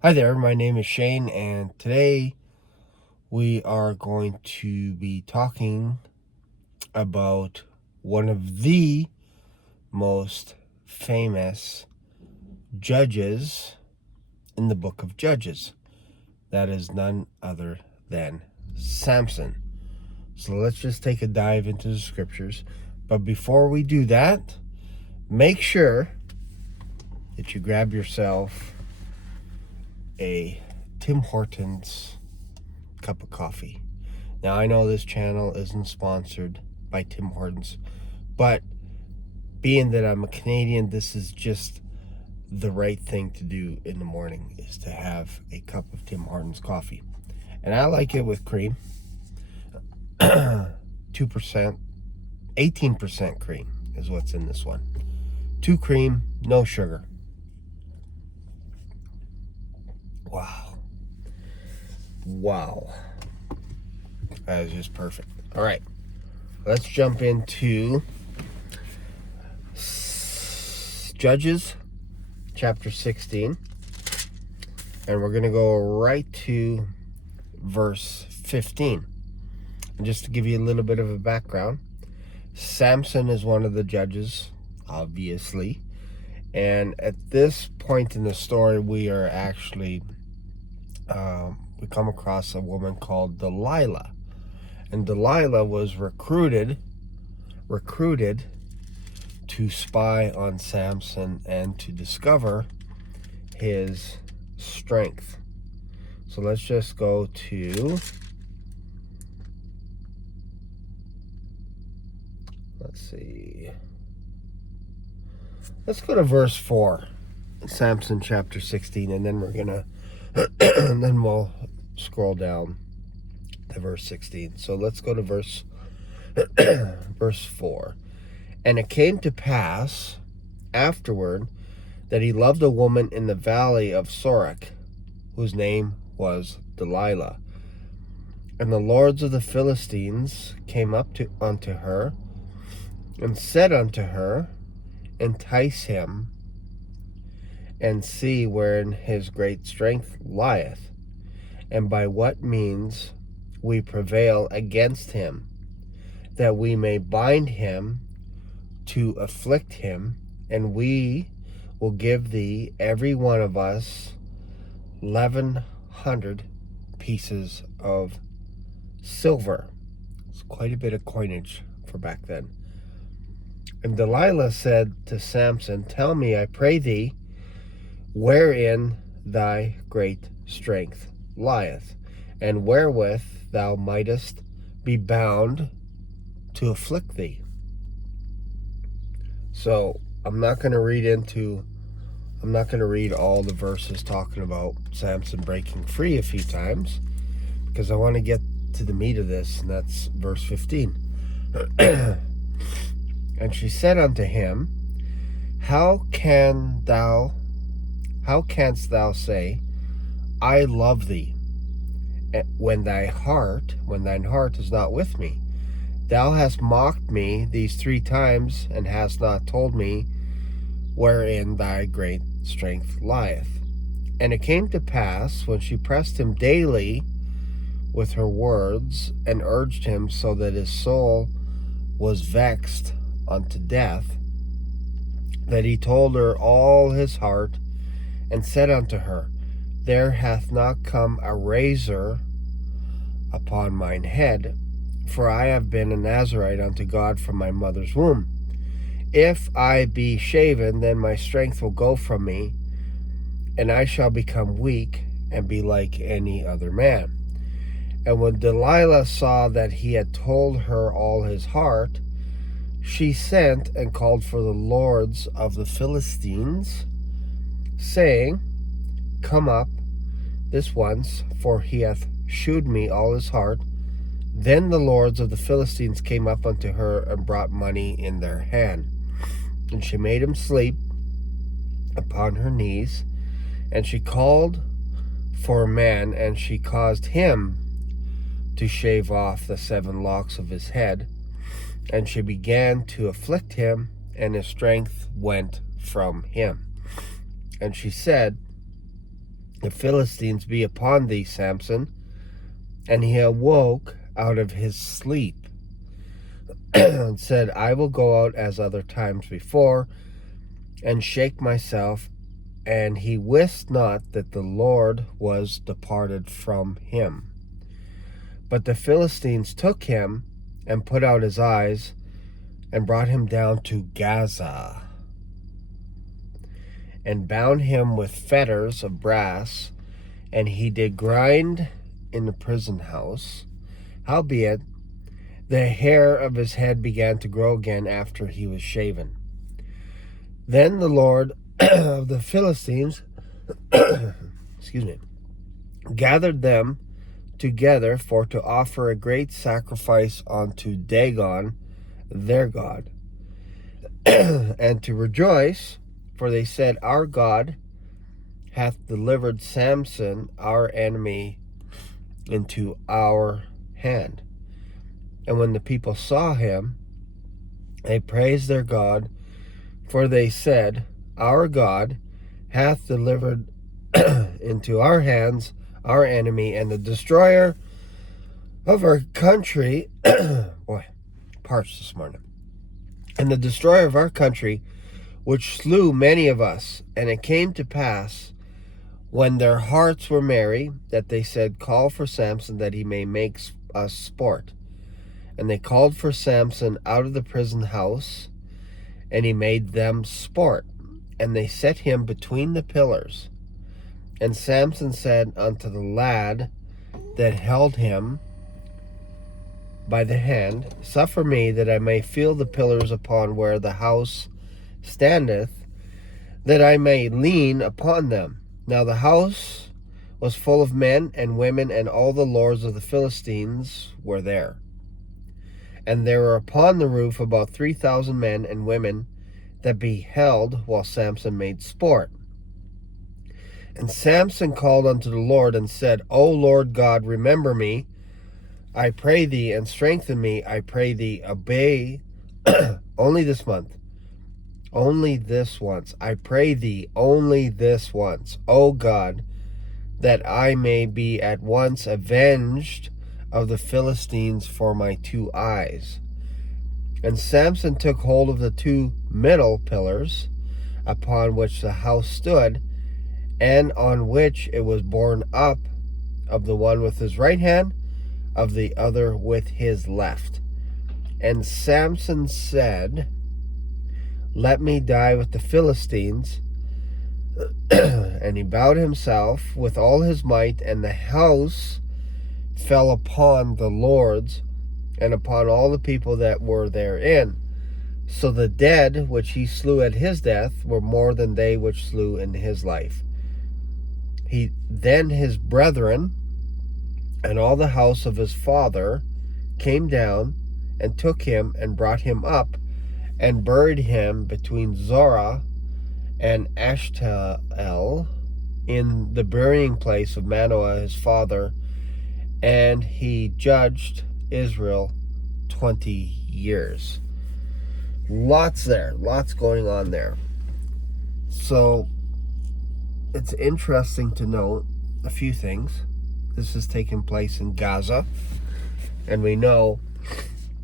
Hi there, my name is Shane, and today we are going to be talking about one of the most famous judges in the book of Judges. That is none other than Samson. So let's just take a dive into the scriptures. But before we do that, make sure that you grab yourself a Tim Hortons cup of coffee. Now, I know this channel isn't sponsored by Tim Hortons, but being that I'm a Canadian, this is just the right thing to do in the morning, is to have a cup of Tim Hortons coffee. And I like it with cream. 2%, 18% cream is what's in this one. 2 cream, no sugar. Wow. That is just perfect. All right. Let's jump into Judges chapter 16. And we're going to go right to verse 15. And just to give you a little bit of a background, Samson is one of the judges, obviously. And at this point in the story, we are actually, we come across a woman called Delilah. And Delilah was recruited to spy on Samson and to discover his strength. So let's just go to, let's go to verse 4, Samson chapter 16, and then we're gonna, and then we'll scroll down to verse 16. So let's go to verse 4. And it came to pass afterward that he loved a woman in the valley of Sorek, whose name was Delilah. And the lords of the Philistines came up unto her, and said unto her, Entice him, and see wherein his great strength lieth, and by what means we prevail against him, that we may bind him to afflict him, and we will give thee every one of us 1,100 pieces of silver. It's quite a bit of coinage for back then. And Delilah said to Samson, Tell me, I pray thee, wherein thy great strength lieth, and wherewith thou mightest be bound to afflict thee. So I'm not going to read all the verses talking about Samson breaking free a few times, because I want to get to the meat of this, and that's verse 15. And she said unto him, How canst thou say, I love thee, when thine heart is not with me? Thou hast mocked me these 3 times, and hast not told me wherein thy great strength lieth. And it came to pass, when she pressed him daily with her words, and urged him so that his soul was vexed unto death, that he told her all his heart, and said unto her, There hath not come a razor upon mine head, for I have been a Nazarite unto God from my mother's womb. If I be shaven, then my strength will go from me, and I shall become weak, and be like any other man. And when Delilah saw that he had told her all his heart, she sent and called for the lords of the Philistines, saying, Come up this once, for he hath shewed me all his heart. Then the lords of the Philistines came up unto her, and brought money in their hand. And she made him sleep upon her knees, and she called for a man, and she caused him to shave off the 7 locks of his head. And she began to afflict him, and his strength went from him. And she said, the Philistines be upon thee, Samson. And he awoke out of his sleep and said, I will go out as other times before, and shake myself. And he wist not that the Lord was departed from him. But the Philistines took him and put out his eyes and brought him down to Gaza and bound him with fetters of brass, and he did grind in the prison house. Howbeit, the hair of his head began to grow again after he was shaven. Then the Lord of the Philistines gathered them together for to offer a great sacrifice unto Dagon, their god, and to rejoice, for they said, Our God hath delivered Samson, our enemy, into our hand. And when the people saw him, they praised their God, for they said, Our God hath delivered into our hands our enemy, and the destroyer of our country, boy, parched this morning, and the destroyer of our country, which slew many of us. And it came to pass, when their hearts were merry, that they said, Call for Samson, that he may make us sport. And they called for Samson out of the prison house, and he made them sport. And they set him between the pillars. And Samson said unto the lad that held him by the hand, Suffer me that I may feel the pillars upon where the house standeth, that I may lean upon them. Now the house was full of men and women, and all the lords of the Philistines were there. And there were upon the roof about 3,000 men and women that beheld while Samson made sport. And Samson called unto the Lord and said, O Lord God, remember me, I pray thee, and strengthen me, I pray thee. Obey only this month, only this once, I pray thee, only this once, O God, that I may be at once avenged of the Philistines for my 2 eyes. And Samson took hold of the 2 middle pillars upon which the house stood, and on which it was borne up, of the one with his right hand, of the other with his left. And Samson said, Let me die with the Philistines. And he bowed himself with all his might, and the house fell upon the lords and upon all the people that were therein. So the dead which he slew at his death were more than they which slew in his life. Then his brethren and all the house of his father came down and took him and brought him up and buried him between Zorah and Ashtael in the burying place of Manoah his father, and he judged Israel 20 years. Lots there, lots going on there. So it's interesting to note a few things. This is taking place in Gaza, and we know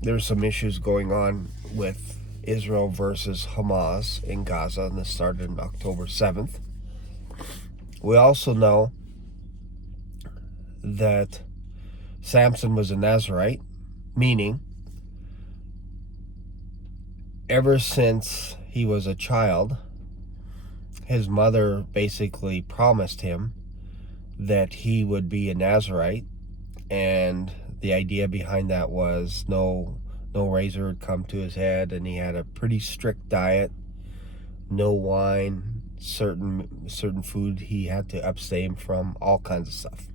there's some issues going on with Israel versus Hamas in Gaza, and this started on October 7th. We also know that Samson was a Nazarite, meaning ever since he was a child, his mother basically promised him that he would be a Nazarite, and the idea behind that was no razor would come to his head, and he had a pretty strict diet, no wine, certain food he had to abstain from, all kinds of stuff.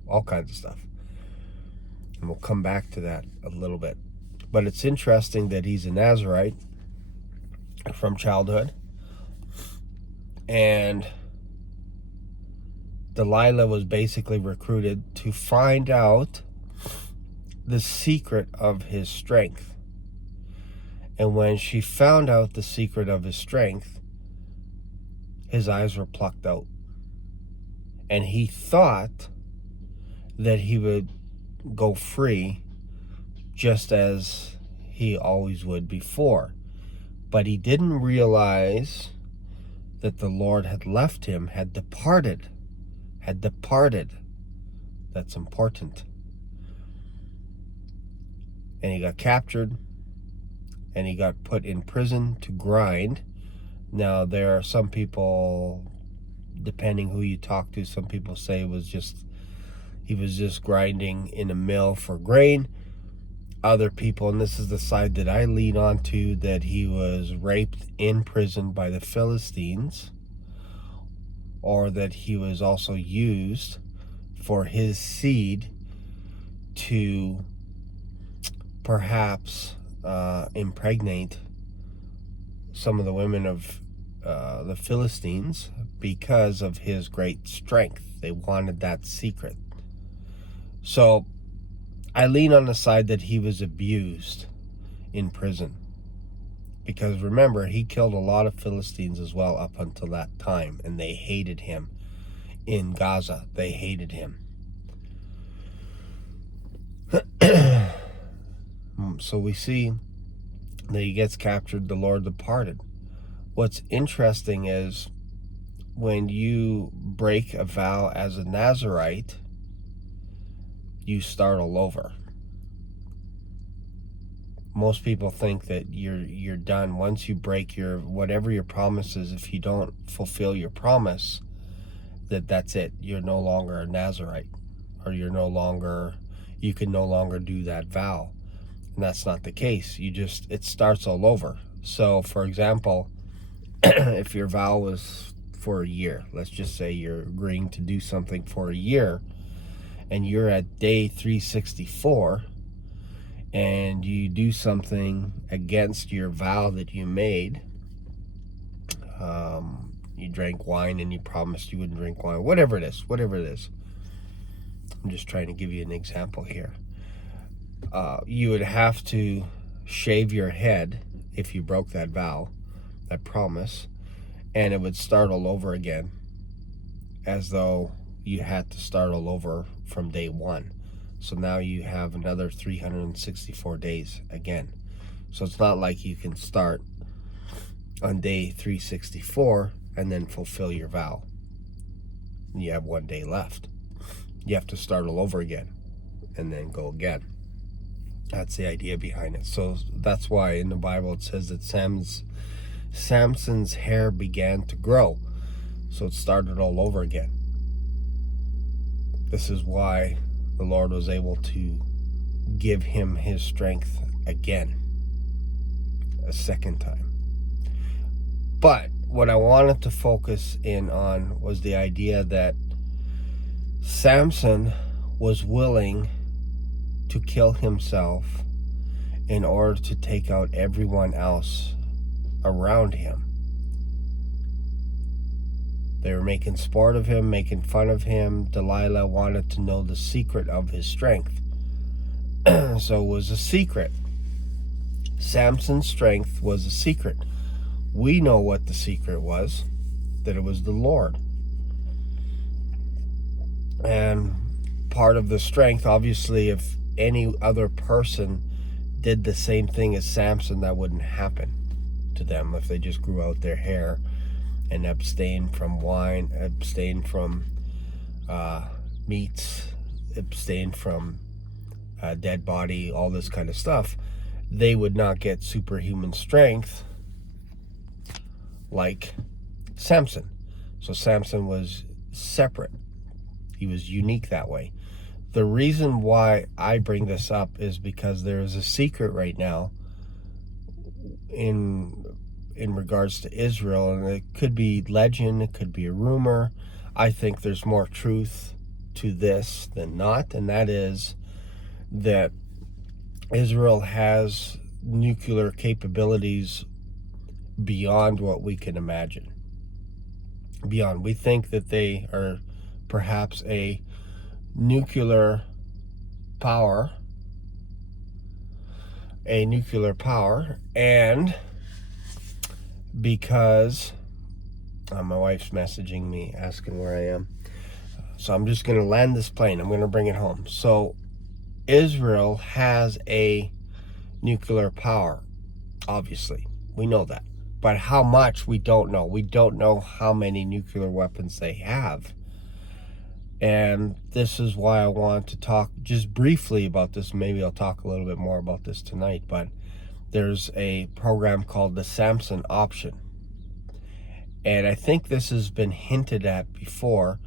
And we'll come back to that a little bit. But it's interesting that he's a Nazarite from childhood, and Delilah was basically recruited to find out the secret of his strength. And when she found out the secret of his strength, his eyes were plucked out. And he thought that he would go free just as he always would before. But he didn't realize that the Lord had left him, had departed. That's important. And he got captured, and he got put in prison to grind. Now, there are some people, depending who you talk to, some people say he was just grinding in a mill for grain. Other people, and this is the side that I lean on to, that he was raped in prison by the Philistines, or that he was also used for his seed to perhaps impregnate some of the women of the Philistines because of his great strength. They wanted that secret. So I lean on the side that he was abused in prison. Because remember, he killed a lot of Philistines as well up until that time, and they hated him in Gaza. They hated him. So we see that he gets captured, the Lord departed. What's interesting is when you break a vow as a Nazarite, you start all over. Most people think that you're done once you break whatever your promise is. If you don't fulfill your promise, that's it. You're no longer a Nazarite, or you can no longer do that vow. And that's not the case. It starts all over. So, for example, if your vow was for a year, let's just say you're agreeing to do something for a year, and you're at day 364, and you do something against your vow that you made. You drank wine and you promised you wouldn't drink wine. Whatever it is. I'm just trying to give you an example here. You would have to shave your head if you broke that vow, that promise, and it would start all over again, as though you had to start all over from day one. So now you have another 364 days again. So it's not like you can start on day 364 and then fulfill your vow. You have 1 day left. You have to start all over again and then go again. That's the idea behind it. So that's why in the Bible it says that Samson's hair began to grow. So it started all over again. This is why the Lord was able to give him his strength again, a second time. But what I wanted to focus in on was the idea that Samson was willing to kill himself in order to take out everyone else around him. They were making sport of him, making fun of him. Delilah wanted to know the secret of his strength. So it was a secret. Samson's strength was a secret. We know what the secret was, that it was the Lord. And part of the strength, obviously, if any other person did the same thing as Samson, that wouldn't happen to them. If they just grew out their hair and abstained from wine, abstained from meats, abstained from dead body, all this kind of stuff, they would not get superhuman strength like Samson. So Samson was separate. He was unique that way. The reason why I bring this up is because there is a secret right now in regards to Israel, and it could be legend, it could be a rumor. I think there's more truth to this than not, and that is that Israel has nuclear capabilities beyond what we can imagine. Beyond. We think that they are perhaps a nuclear power, and because my wife's messaging me asking where I am. So I'm just going to land this plane. I'm going to bring it home. So Israel has a nuclear power, obviously. We know that. But how much, we don't know. We don't know how many nuclear weapons they have. And this is why I want to talk just briefly about this. Maybe I'll talk a little bit more about this tonight. But there's a program called the Samson option. And I think this has been hinted at before,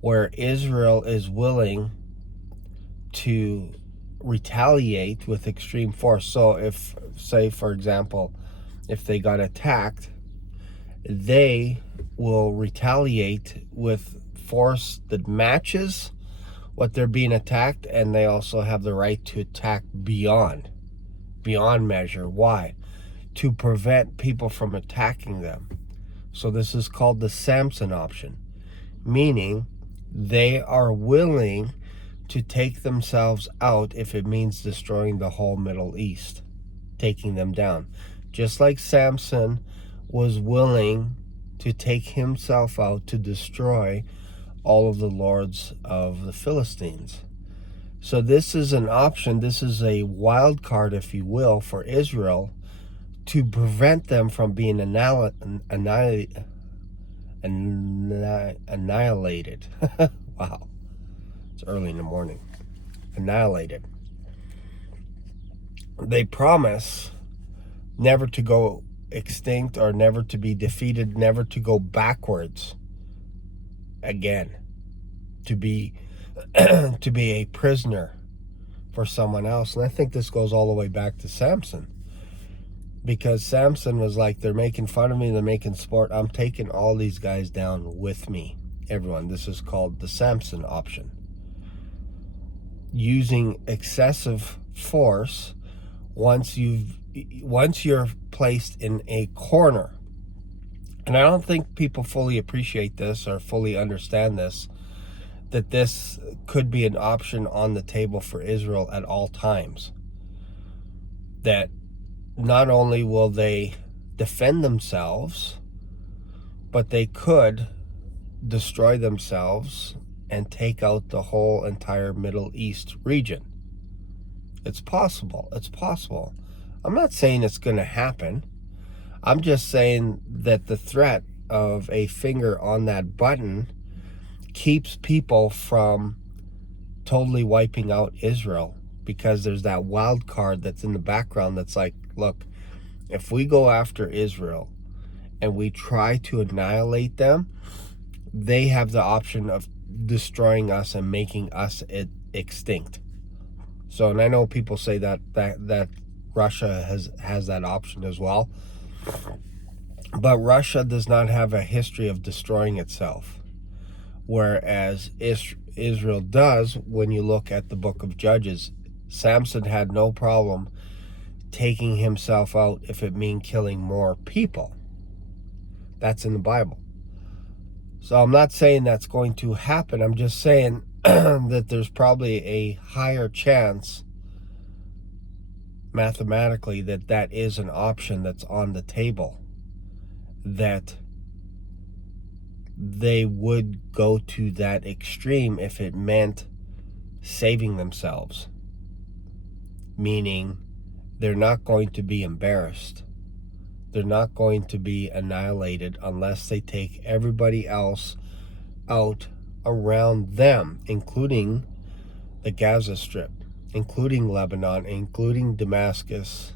where Israel is willing to retaliate with extreme force. So if, say, for example, if they got attacked, they will retaliate with force that matches what they're being attacked, and they also have the right to attack beyond measure. Why? To prevent people from attacking them. So this is called the Samson option, meaning they are willing to take themselves out if it means destroying the whole Middle East, taking them down. Just like Samson was willing to take himself out to destroy all of the lords of the Philistines. So this is an option, this is a wild card, if you will, for Israel to prevent them from being annihilated. Wow, it's early in the morning. Annihilated. They promise never to go extinct or never to be defeated, never to go backwards again, to be a prisoner for someone else. And I think this goes all the way back to Samson, because Samson was like, they're making fun of me, they're making sport, I'm taking all these guys down with me. Everyone, this is called the Samson option. Using excessive force once you're placed in a corner. And I don't think people fully appreciate this or fully understand this, that this could be an option on the table for Israel at all times. That not only will they defend themselves, but they could destroy themselves and take out the whole entire Middle East region. It's possible. It's possible. I'm not saying it's going to happen. I'm just saying that the threat of a finger on that button keeps people from totally wiping out Israel, because there's that wild card that's in the background that's like, look, if we go after Israel and we try to annihilate them, they have the option of destroying us and making us extinct. So, and I know people say that Russia has that option as well, but Russia does not have a history of destroying itself, whereas Israel does. When you look at the book of Judges, Samson had no problem taking himself out if it meant killing more people. That's in the Bible. So I'm not saying that's going to happen. I'm just saying that there's probably a higher chance mathematically that is an option that's on the table, that they would go to that extreme if it meant saving themselves, meaning they're not going to be embarrassed. They're not going to be annihilated unless they take everybody else out around them, including the Gaza Strip, including Lebanon, including Damascus.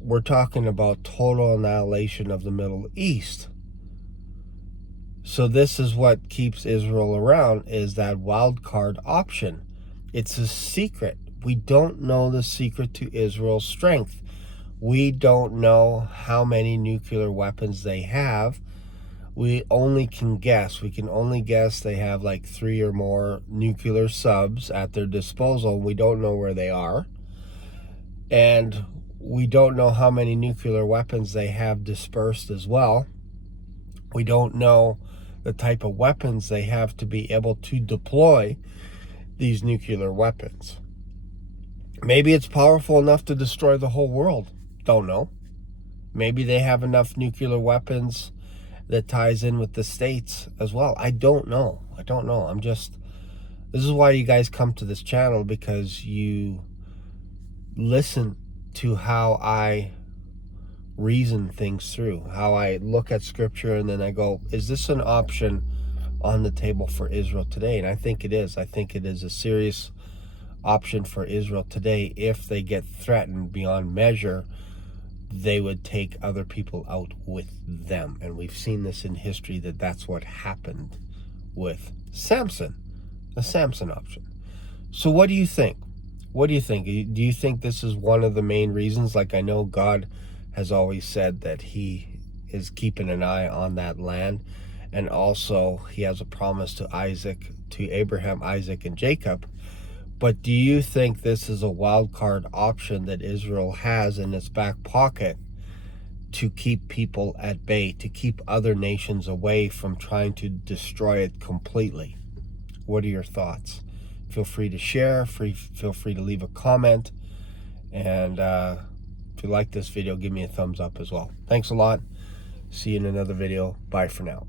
We're talking about total annihilation of the Middle East. So this is what keeps Israel around, is that wild card option. It's a secret. We don't know the secret to Israel's strength. We don't know how many nuclear weapons they have. We only can guess. We can only guess they have like 3 or more nuclear subs at their disposal. We don't know where they are. And we don't know how many nuclear weapons they have dispersed as well. We don't know the type of weapons they have to be able to deploy these nuclear weapons. Maybe it's powerful enough to destroy the whole world. Don't know. Maybe they have enough nuclear weapons that ties in with the states as well. I don't know. This is why you guys come to this channel, because you listen to how I reason things through, how I look at scripture, and then I go, is this an option on the table for Israel today? And I think it is. I think it is a serious option for Israel today. If they get threatened beyond measure, they would take other people out with them. And we've seen this in history, that that's what happened with Samson, the Samson option. So what do you think? What do you think? Do you think this is one of the main reasons? Like, I know God has always said that he is keeping an eye on that land, and also he has a promise to Abraham, Isaac, and Jacob. But do you think this is a wild card option that Israel has in its back pocket to keep people at bay, to keep other nations away from trying to destroy it completely? What are your thoughts? Feel free to share, feel free to leave a comment, and if you like this video, give me a thumbs up as well. Thanks a lot. See you in another video. Bye for now.